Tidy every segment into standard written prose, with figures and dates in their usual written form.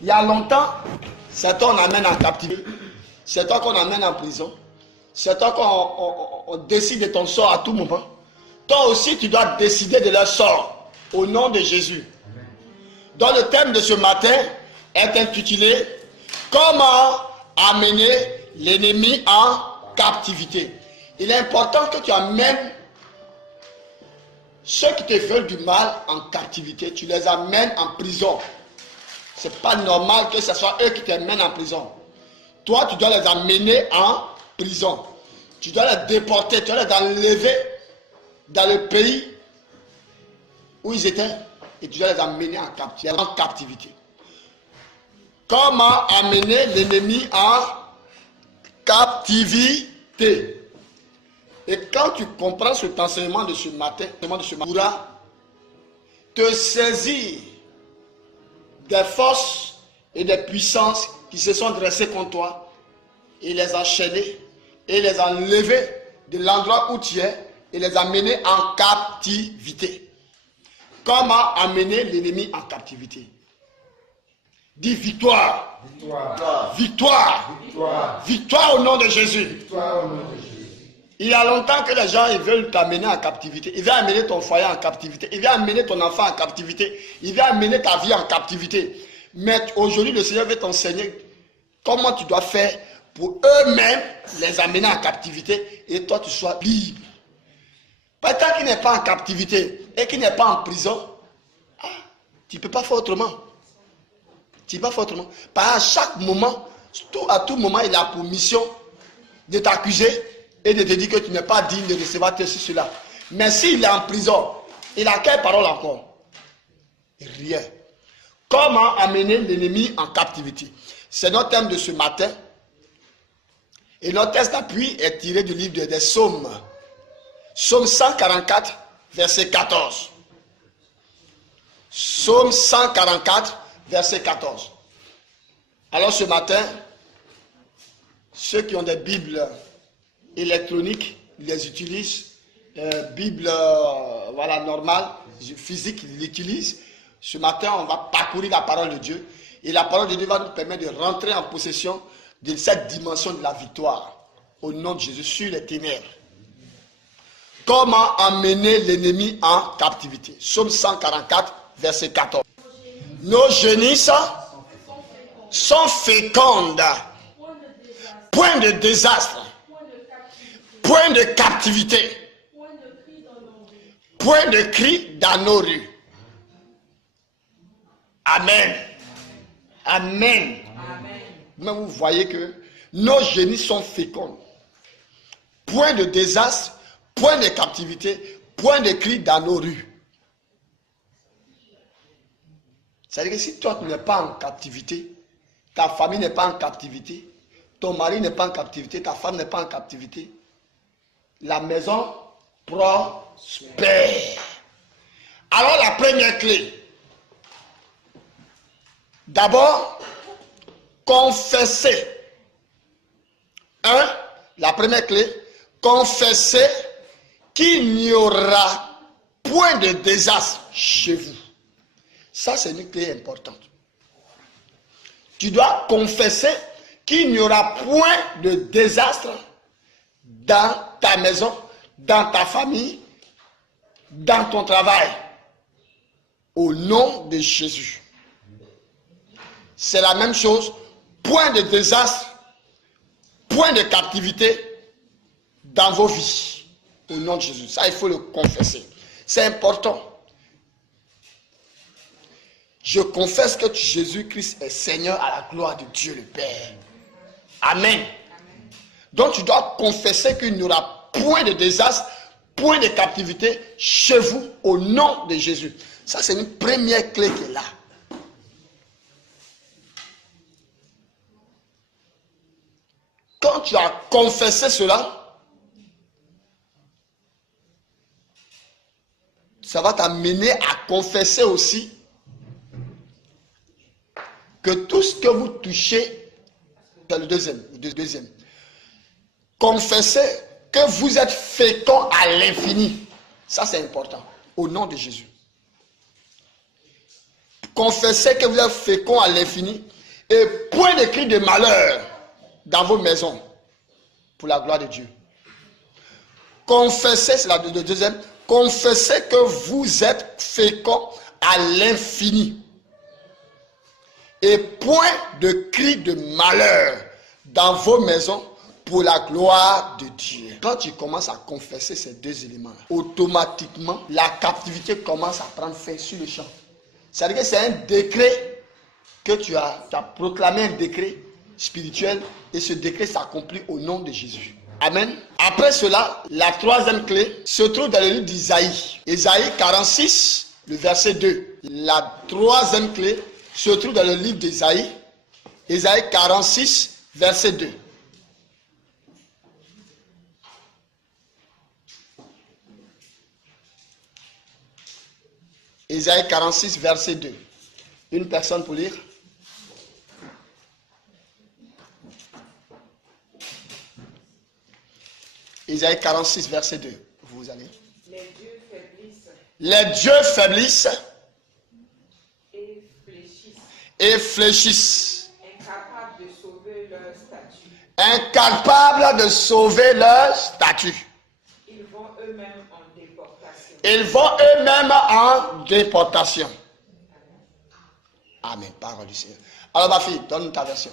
Il y a longtemps, c'est toi qu'on amène en captivité, c'est toi qu'on amène en prison, c'est toi qu'on décide de ton sort à tout moment. Toi aussi, tu dois décider de leur sort au nom de Jésus. Donc le thème de ce matin est intitulé « Comment amener l'ennemi en captivité ?» Il est important que tu amènes ceux qui te veulent du mal en captivité, tu les amènes en prison. Ce n'est pas normal que ce soit eux qui t'amènent en prison. Toi, tu dois les amener en prison. Tu dois les déporter, tu dois les enlever dans le pays où ils étaient et tu dois les amener en captivité. Comment amener l'ennemi en captivité? Et quand tu comprends cet enseignement de ce matin, tu pourras te saisir des forces et des puissances qui se sont dressées contre toi et les enchaîner et les enlever de l'endroit où tu es et les amener en captivité. Comment amener l'ennemi en captivité? Dis victoire. Victoire. Victoire. Victoire. Victoire au nom de Jésus. Victoire au nom de Jésus. Il y a longtemps que les gens ils veulent t'amener en captivité. Ils veulent amener ton foyer en captivité. Ils veulent amener ton enfant en captivité. Ils veulent amener ta vie en captivité. Mais aujourd'hui, le Seigneur veut t'enseigner comment tu dois faire pour eux-mêmes les amener en captivité et toi tu sois libre. Peut-être qu'il n'est pas en captivité et qu'il n'est pas en prison, tu ne peux pas faire autrement. Tu ne peux pas faire autrement. Parce qu'à chaque moment, à tout moment, il a pour mission de t'accuser et de te dire que tu n'es pas digne de recevoir cela. Mais s'il est en prison, il a quelle parole encore? Rien. Comment amener l'ennemi en captivité? C'est notre thème de ce matin. Et notre texte d'appui est tiré du livre des Psaumes. Psaume 144, verset 14. Psaume 144, verset 14. Alors ce matin, ceux qui ont des Bibles électroniques, ils les utilisent. Bible normale, physique, ils l'utilisent. Ce matin, on va parcourir la parole de Dieu. Et la parole de Dieu va nous permettre de rentrer en possession de cette dimension de la victoire. Au nom de Jésus, sur les ténèbres. Comment amener l'ennemi en captivité? Psaume 144, verset 14. Nos génisses sont fécondes. Point de désastre. Point de captivité. Point de cri dans nos rues. Amen. Amen. Mais vous voyez que nos génisses sont fécondes. Point de désastre, point de captivité, point de cri dans nos rues. C'est-à-dire que si toi tu n'es pas en captivité, ta famille n'est pas en captivité, ton mari n'est pas en captivité, ta femme n'est pas en captivité, la maison prospère. Alors la première clé, d'abord, confesser. La première clé, confesser qu'il n'y aura point de désastre chez vous. Ça, c'est une clé importante. Tu dois confesser qu'il n'y aura point de désastre dans ta maison, dans ta famille, dans ton travail. Au nom de Jésus. C'est la même chose. Point de désastre, point de captivité dans vos vies. Au nom de Jésus. Ça, il faut le confesser. C'est important. Je confesse que Jésus-Christ est Seigneur à la gloire de Dieu le Père. Amen. Donc tu dois confesser qu'il n'y aura point de désastre, point de captivité chez vous au nom de Jésus. Ça, c'est une première clé qui est là. Quand tu as confessé cela, ça va t'amener à confesser aussi que tout ce que vous touchez, c'est le deuxième. Confessez que vous êtes fécond à l'infini. Ça, c'est important. Au nom de Jésus. confessez que vous êtes féconds à l'infini et point de cri de malheur dans vos maisons pour la gloire de Dieu. Confessez, c'est le deuxième, confessez que vous êtes féconds à l'infini et point de cri de malheur dans vos maisons pour la gloire de Dieu. Quand tu commences à confesser ces deux éléments-là, automatiquement, la captivité commence à prendre fin sur le champ. C'est-à-dire que c'est un décret que tu as proclamé, un décret spirituel, et ce décret s'accomplit au nom de Jésus. Amen. Après cela, la troisième clé se trouve dans le livre d'Isaïe. Isaïe 46, le verset 2. La troisième clé se trouve dans le livre d'Isaïe. Isaïe 46, verset 2. Isaïe 46, verset 2. Une personne pour lire. Isaïe 46, verset 2. Vous allez. Les dieux faiblissent. Les dieux faiblissent. Et fléchissent. Et fléchissent. Incapables de sauver leur statut. Incapables de sauver leur statut. Ils vont eux-mêmes en déportation. Ils vont eux-mêmes en déportation. Amen. Parole du Seigneur. Alors ma fille, donne ta version.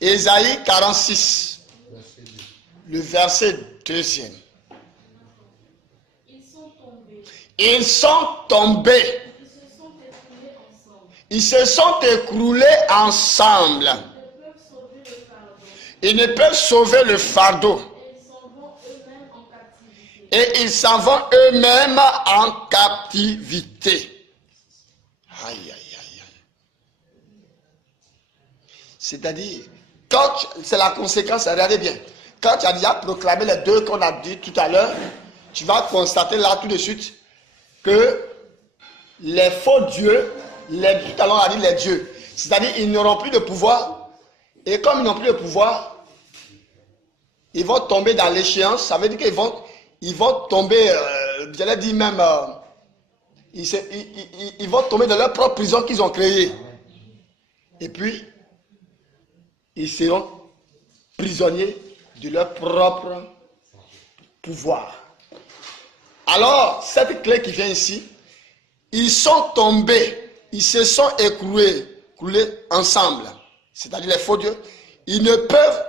Isaïe 46, le verset 2e. Ils sont tombés. Ils sont tombés. Ils se sont écroulés ensemble. Ils se sont écroulés ensemble. Ils ne peuvent sauver le fardeau. Ils ne peuvent sauver le fardeau. Et ils s'en vont eux-mêmes en captivité. Et ils s'en vont eux-mêmes en captivité. Aïe, aïe, aïe, aïe. C'est-à-dire, c'est la conséquence, regardez bien. Quand tu as déjà proclamé les deux qu'on a dit tout à l'heure, tu vas constater là tout de suite que les faux dieux, tout à l'heure on a dit les dieux, c'est-à-dire ils n'auront plus de pouvoir. Et comme ils n'ont plus de pouvoir, ils vont tomber dans l'échéance. Ça veut dire qu'ils vont tomber, j'allais dire même, ils vont tomber dans leur propre prison qu'ils ont créée. Et puis, ils seront prisonniers de leur propre pouvoir. Alors, cette clé qui vient ici, ils sont tombés, ils se sont écroulés ensemble. C'est-à-dire les faux dieux, ils ne peuvent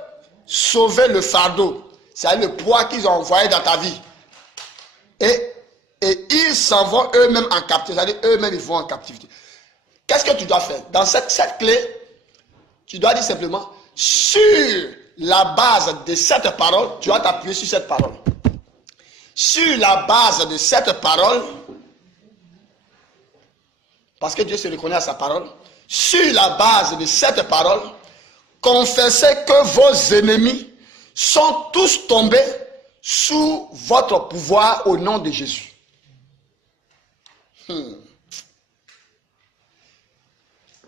sauver le fardeau, c'est-à-dire le poids qu'ils ont envoyé dans ta vie. Et ils s'en vont eux-mêmes en captivité, c'est-à-dire eux-mêmes ils vont en captivité. Qu'est-ce que tu dois faire? Dans cette clé, tu dois dire simplement, sur la base de cette parole, tu dois t'appuyer sur cette parole. Sur la base de cette parole, parce que Dieu se reconnaît à sa parole, sur la base de cette parole, confessez que vos ennemis sont tous tombés sous votre pouvoir au nom de Jésus.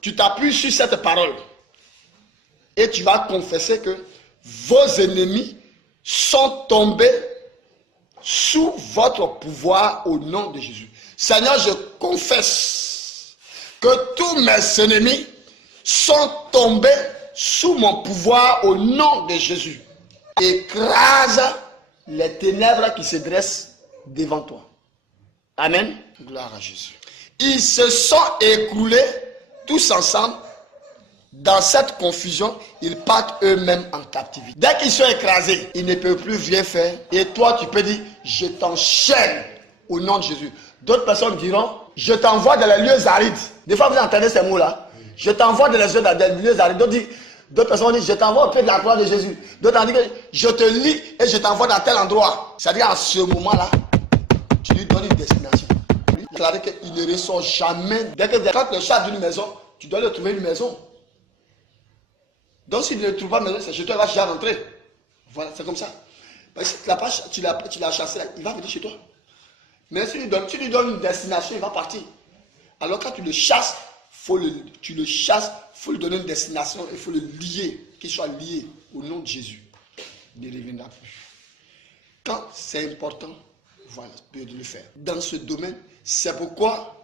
Tu t'appuies sur cette parole et tu vas confesser que vos ennemis sont tombés sous votre pouvoir au nom de Jésus. Seigneur, je confesse que tous mes ennemis sont tombés sous mon pouvoir au nom de Jésus. Écrase les ténèbres qui se dressent devant toi. Amen. Gloire à Jésus. Ils se sont écroulés tous ensemble. Dans cette confusion, ils partent eux-mêmes en captivité. Dès qu'ils sont écrasés, ils ne peuvent plus rien faire. Et toi, tu peux dire, je t'enchaîne au nom de Jésus. D'autres personnes diront, je t'envoie dans les lieux arides. Des fois, vous entendez ces mots-là. Je t'envoie dans les lieux arides. D'autres personnes disent, je t'envoie au pied de la croix de Jésus. D'autres disent, je te lis et je t'envoie dans tel endroit. C'est-à-dire, en ce moment-là, tu lui donnes une destination. Il déclare qu'il ne ressort jamais. Quand le chat d'une maison, tu dois lui trouver une maison. Donc, s'il ne trouve pas de maison, c'est chez toi, il va déjà rentrer. Voilà, c'est comme ça. Parce que tu l'as chassé, là, il va venir chez toi. Mais si tu lui donnes une destination, il va partir. Alors, quand tu le chasses, il faut lui donner une destination, il faut le lier, qu'il soit lié au nom de Jésus. Il ne reviendra plus. Quand c'est important, voilà, de le faire. Dans ce domaine, c'est pourquoi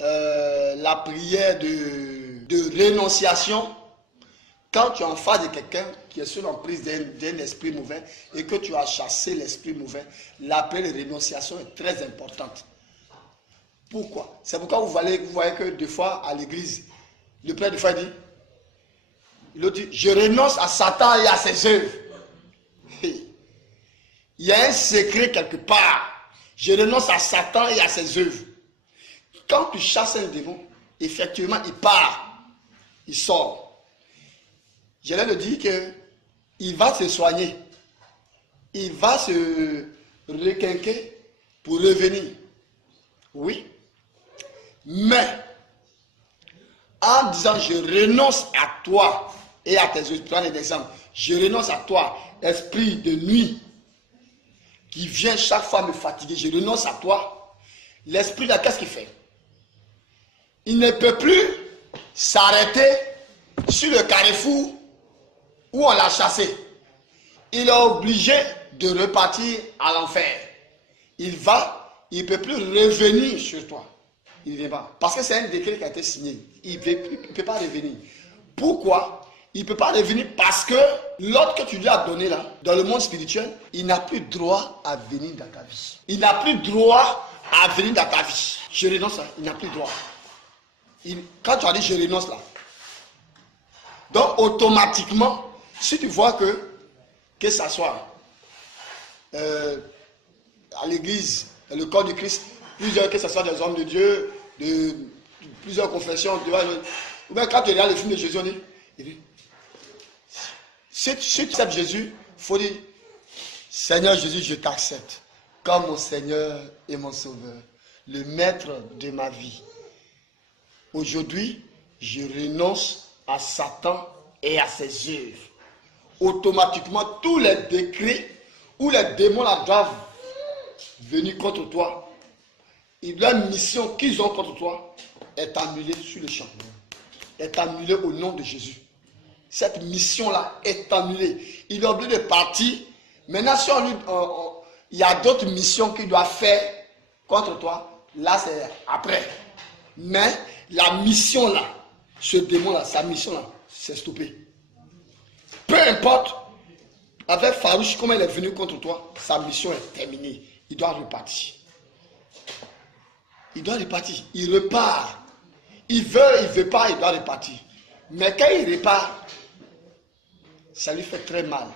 la prière de rénonciation, quand tu es en face de quelqu'un qui est sous l'emprise d'un esprit mauvais et que tu as chassé l'esprit mauvais, la prière de rénonciation est très importante. Pourquoi? C'est pourquoi vous voyez que des fois à l'église, le prêtre des fois il dit, je renonce à Satan et à ses œuvres. Il y a un secret quelque part. Je renonce à Satan et à ses œuvres. Quand tu chasses un démon, effectivement, il part, il sort. J'allais le dire qu'il va se soigner. Il va se requinquer pour revenir. Oui. Mais, en disant, je renonce à toi et à tes œuvres, prends un exemple. Je renonce à toi, esprit de nuit, qui vient chaque fois me fatiguer. Je renonce à toi. L'esprit là, qu'est-ce qu'il fait? Il ne peut plus s'arrêter sur le carrefour où on l'a chassé. Il est obligé de repartir à l'enfer. Il ne peut plus revenir sur toi. Il ne vient pas. Parce que c'est un décret qui a été signé. Il ne peut pas revenir. Pourquoi? Il ne peut pas revenir parce que l'autre que tu lui as donné là, dans le monde spirituel, il n'a plus droit à venir dans ta vie. Il n'a plus droit à venir dans ta vie. Je renonce là, il n'a plus droit. Quand tu as dit je renonce là, donc automatiquement, si tu vois que ça soit à l'église, le corps du Christ, que ce soit des hommes de Dieu, de plusieurs confessions, ou bien quand tu regardes le film de Jésus, il dit, si tu acceptes Jésus, il faut dire, Seigneur Jésus, je t'accepte comme mon Seigneur et mon Sauveur, le maître de ma vie. Aujourd'hui, je renonce à Satan et à ses œuvres. Automatiquement, tous les décrets où les démons là doivent venir contre toi, et la mission qu'ils ont contre toi est annulée sur le champ. Est annulée au nom de Jésus. Cette mission-là est annulée. Il est obligé de partir. Maintenant, si il y a d'autres missions qu'il doit faire contre toi, là c'est après. Mais la mission là, ce démon-là, sa mission là, c'est stoppé. Peu importe, avec Farouche, comment il est venu contre toi, sa mission est terminée. Il doit repartir. Il doit repartir. Il repart. Il veut pas, il doit repartir. Mais quand il repart, ça lui fait très mal.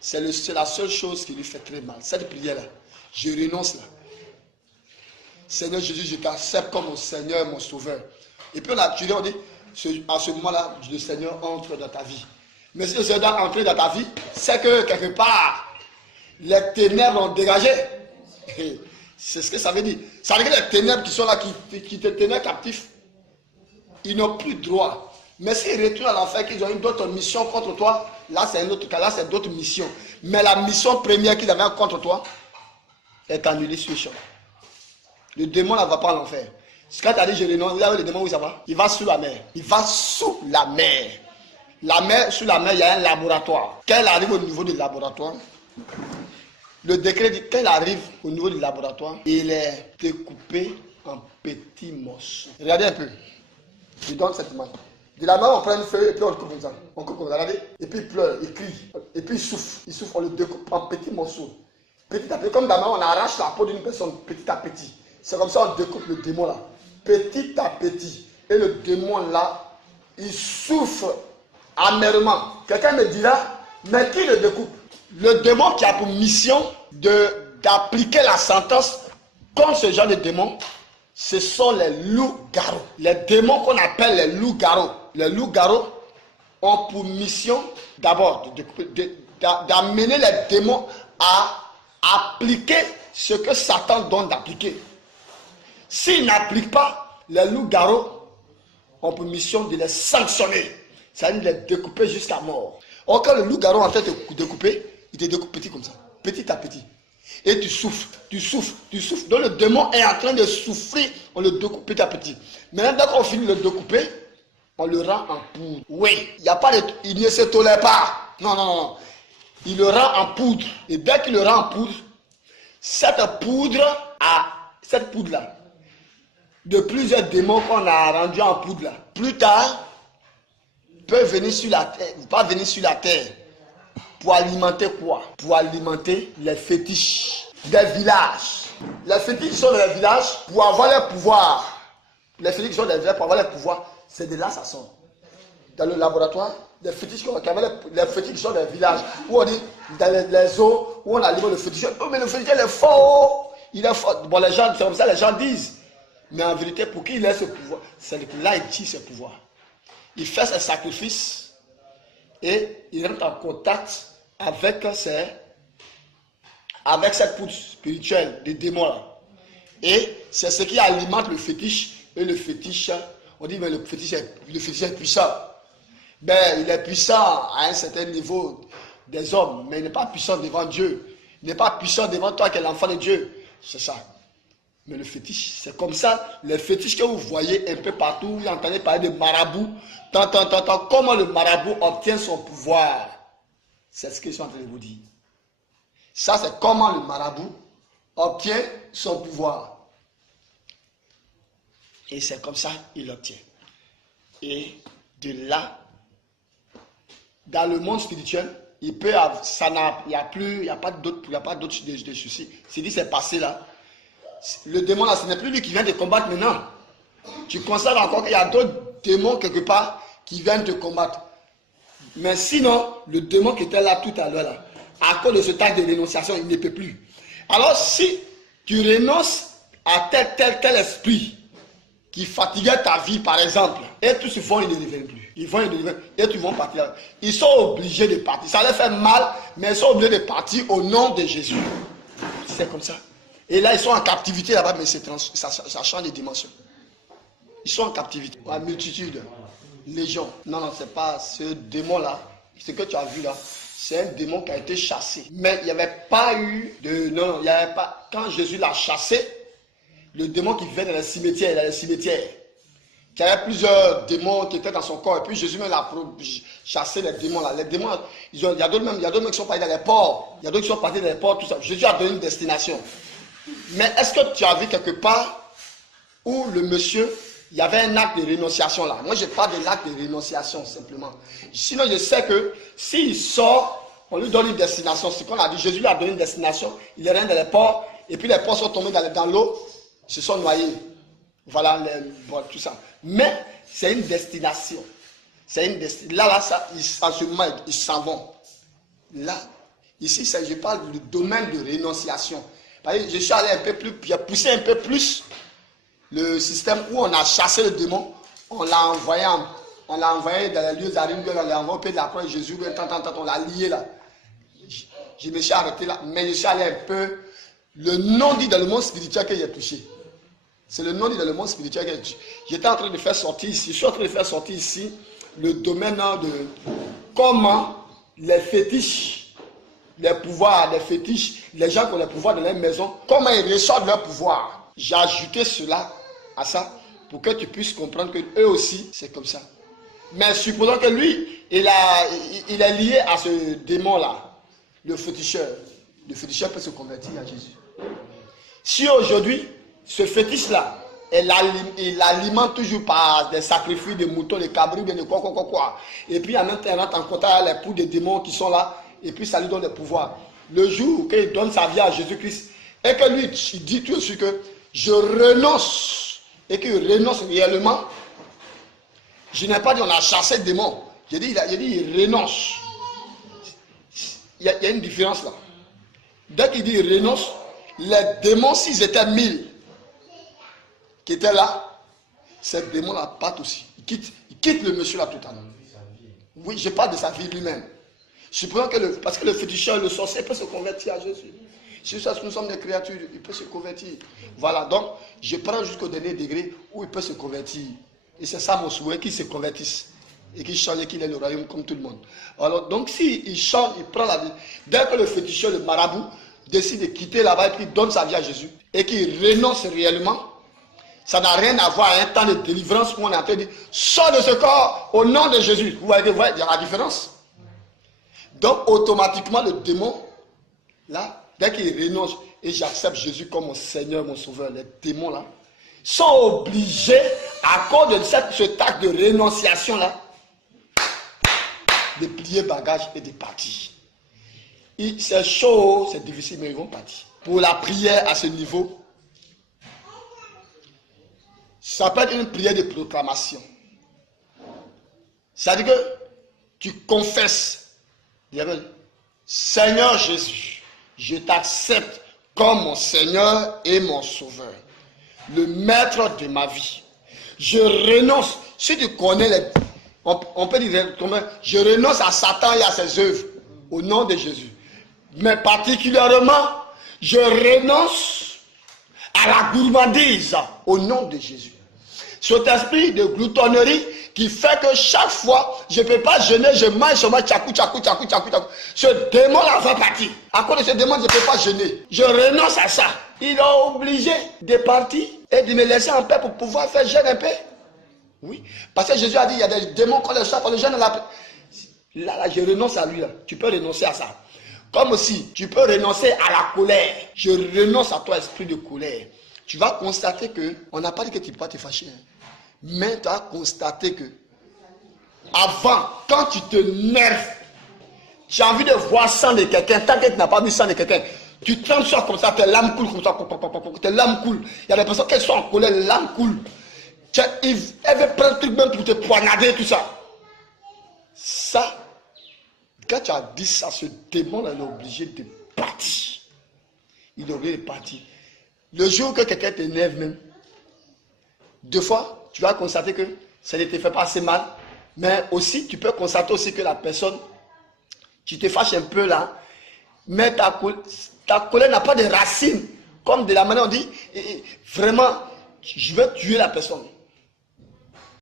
C'est la seule chose qui lui fait très mal. Cette prière-là, je renonce là. Seigneur Jésus, je t'accepte comme mon Seigneur, mon Sauveur. Et puis on dit, à ce moment-là, le Seigneur entre dans ta vie. Mais si le Seigneur entre dans ta vie, c'est que quelque part, les ténèbres ont dégagé. C'est ce que ça veut dire. Ça veut dire que les ténèbres qui sont là, qui te tenaient captif, ils n'ont plus droit. Mais s'ils retournent à l'enfer, qu'ils ont une autre mission contre toi, là c'est un autre cas, là c'est d'autres missions. Mais la mission première qu'ils avaient contre toi est annulée sur le champ. Le démon ne va pas à l'enfer. Quand tu as dit je renonce, vous avez le démon où ça va? Il va sous la mer. Il va sous la mer. La mer, sous la mer, il y a un laboratoire. Quand il arrive au niveau du laboratoire, le décret dit quand il arrive au niveau du laboratoire, il est découpé en petits morceaux. Regardez un peu. Je donne cette image. De la main, on prend une feuille et puis on le coupe comme ça. On coupe comme ça, regardez. Et puis il pleure, il crie. Et puis il souffle. Il souffle, on le découpe en petits morceaux. Petit à petit, comme dans la main, on arrache la peau d'une personne petit à petit. C'est comme ça on découpe le démon là. Petit à petit. Et le démon là, il souffre amèrement. Quelqu'un me dira, mais qui le découpe? Le démon qui a pour mission d'appliquer la sentence contre ce genre de démon, ce sont les loups-garous. Les démons qu'on appelle les loups-garous. Les loups-garous ont pour mission d'abord d'amener les démons à appliquer ce que Satan donne d'appliquer. S'ils n'appliquent pas, les loups-garous ont pour mission de les sanctionner. C'est-à-dire de les découper jusqu'à mort. Or, quand le loup-garou est en train de te découper, il te découpe petit comme ça, petit à petit. Et tu souffres, tu souffres, tu souffres. Donc le démon est en train de souffrir, on le découpe petit à petit. Maintenant, dès qu'on finit de le découper, on le rend en poudre. Oui, il ne se tolère pas. Non, non, non. Il le rend en poudre. Et dès qu'il le rend en poudre, cette poudre-là de plusieurs démons qu'on a rendus en poudre là, plus tard, peuvent venir sur la terre, pas venir sur la terre, pour alimenter quoi? Pour alimenter les fétiches des villages. Les fétiches qui sont dans les villages, pour avoir le pouvoir, les fétiches qui sont dans les villages, pour avoir le pouvoir, c'est de là ça sort. Dans le laboratoire, les fétiches qui sont dans les villages, où on dit, dans les eaux, où on alimente le fétiche. Oh, mais le fétiche, il est fort, il est fort. Bon, les gens, c'est comme ça, les gens disent. Mais en vérité, pour qu'il ait ce pouvoir, c'est que là, il tire ce pouvoir. Il fait ses sacrifices et il rentre en contact avec cette poudre spirituelle des démons là. Et c'est ce qui alimente le fétiche. Et le fétiche, on dit, mais le fétiche est puissant. Ben, il est puissant à un certain niveau des hommes, mais il n'est pas puissant devant Dieu. Il n'est pas puissant devant toi qui es l'enfant de Dieu. C'est ça. Mais le fétiche, c'est comme ça. Les fétiches que vous voyez un peu partout, vous entendez parler de marabout. Comment le marabout obtient son pouvoir. C'est ce que je suis en train de vous dire. Ça, c'est comment le marabout obtient son pouvoir. Et c'est comme ça qu'il l'obtient. Et de là, dans le monde spirituel, il peut n'y a pas d'autres soucis. C'est dit, c'est passé là. Le démon là, ce n'est plus lui qui vient te combattre maintenant. Tu constates encore qu'il y a d'autres démons quelque part qui viennent te combattre. Mais sinon, le démon qui était là tout à l'heure, là, à cause de ce tâche de dénonciation, il ne peut plus. Alors si tu renonces à tel esprit qui fatiguait ta vie, par exemple, et tous se font, ils ne reviennent plus. Ils vont, et tu vas partir. Ils sont obligés de partir. Ça leur fait mal, mais ils sont obligés de partir au nom de Jésus. C'est comme ça. Et là, ils sont en captivité là-bas, mais ça change de dimension. Ils sont en captivité. La multitude, légion. Non, c'est pas ce démon-là. Ce que tu as vu là, c'est un démon qui a été chassé. Mais il n'y avait pas eu de... Non, il n'y avait pas... Quand Jésus l'a chassé, le démon qui vient dans les cimetières, il y avait plusieurs démons qui étaient dans son corps. Et puis Jésus même l'a chassé les démons là. Les démons, il y a d'autres mecs qui sont partis dans les ports. Il y a d'autres qui sont partis dans les ports, tout ça. Jésus a donné une destination. Mais est-ce que tu as vu quelque part où le monsieur, il y avait un acte de rénonciation là? Moi, je parle de l'acte de rénonciation simplement. Sinon, je sais que s'il sort, on lui donne une destination. C'est ce qu'on a dit. Jésus lui a donné une destination. Il est rentré dans les ports. Et puis les ports sont tombés dans l'eau. Se sont noyés. Voilà, tout ça. Mais c'est une destination. C'est une destination. Là, ça, en ce moment, ils s'en vont. Là, ici, je parle du domaine de rénonciation. Je suis allé un peu plus, j'ai poussé un peu plus le système où on a chassé le démon, on l'a envoyé dans les lieux arides, on l'a envoyé au pied de la croix de Jésus, on l'a lié là. Je me suis arrêté là, mais je suis allé un peu, le nom dit dans le monde spirituel que j'ai touché. C'est le nom dit dans le monde spirituel que j'ai touché. J'étais en train de faire sortir ici, je suis en train de faire sortir ici le domaine de comment les fétiches, les pouvoirs, les fétiches, les gens qui ont le pouvoir de leur maison, comment ils reçoivent leur pouvoir. J'ai ajouté cela à ça pour que tu puisses comprendre que eux aussi, c'est comme ça. Mais supposons que lui, il est lié à ce démon-là, le féticheur. Le féticheur peut se convertir à Jésus. Si aujourd'hui, ce fétiche-là, il alimente toujours par des sacrifices de moutons, de cabris, de quoi. Et puis en même temps, il rentre en contact avec les poux des démons qui sont là. Et puis ça lui donne le pouvoir. Le jour qu'il donne sa vie à Jésus-Christ, et que lui, il dit tout de suite que je renonce, et qu'il renonce réellement, je n'ai pas dit on a chassé le démon. J'ai dit il renonce. Il y a une différence là. Dès qu'il dit il renonce, les démons, s'ils étaient 1000 qui étaient là, ces démons-là partent aussi. Ils quittent le monsieur là tout à l'heure. Oui, je parle de sa vie lui-même. Supposons parce que le féticheur, le sorcier peut se convertir à Jésus. Si nous sommes des créatures, il peut se convertir. Voilà, donc je prends jusqu'au dernier degré où il peut se convertir. Et c'est ça mon souhait, qu'il se convertisse. Et qu'il change et qu'il ait le royaume comme tout le monde. Alors, donc s'il change, il prend la vie. Dès que le féticheur, le marabout, décide de quitter là-bas et qu'il donne sa vie à Jésus, et qu'il renonce réellement, ça n'a rien à voir à un temps de délivrance où on est en train de dire, sors de ce corps au nom de Jésus. Vous voyez, il y a la différence. Donc, automatiquement, le démon, là, dès qu'il renonce et j'accepte Jésus comme mon Seigneur, mon Sauveur, les démons, là, sont obligés, à cause de cet acte de rénonciation-là, de plier bagage et de partir. C'est chaud, c'est difficile, mais ils vont partir. Pour la prière à ce niveau, ça peut être une prière de proclamation. C'est-à-dire que tu confesses, Seigneur Jésus, je t'accepte comme mon Seigneur et mon Sauveur, le maître de ma vie. Je renonce, si tu connais on peut dire comment, je renonce à Satan et à ses œuvres au nom de Jésus. Mais particulièrement, je renonce à la gourmandise au nom de Jésus. Cet esprit de gloutonnerie qui fait que chaque fois, je ne peux pas jeûner, je mange seulement tchakou. Ce démon-là va partir. À cause de ce démon, je ne peux pas jeûner. Je renonce à ça. Il est obligé de partir et de me laisser en paix pour pouvoir faire jeûne un peu. Oui, parce que Jésus a dit, il y a des démons quand les gens là, je renonce à lui. Là. Tu peux renoncer à ça. Comme aussi, tu peux renoncer à la colère. Je renonce à toi, esprit de colère. Tu vas constater que, on n'a pas dit que tu ne peux pas te fâcher. Hein. Mais tu as constaté que, avant, quand tu te nerves, tu as envie de voir sang de quelqu'un, tant que tu n'as pas vu sang de quelqu'un, tu trembles sur comme ça, tes larmes coulent comme ça, tes larmes coulent. Il y a des personnes qui sont en colère, les larmes coulent. Elle veut prendre un truc même pour te poignarder, tout ça. Ça, quand tu as dit ça, ce démon est obligé de partir. Il est obligé de partir. Le jour que quelqu'un t'énerve même, deux fois, tu vas constater que ça ne te fait pas assez mal. Mais aussi, tu peux constater aussi que la personne, tu te fâches un peu là, mais ta colère n'a pas de racines. Comme de la manière on dit, vraiment, je veux tuer la personne.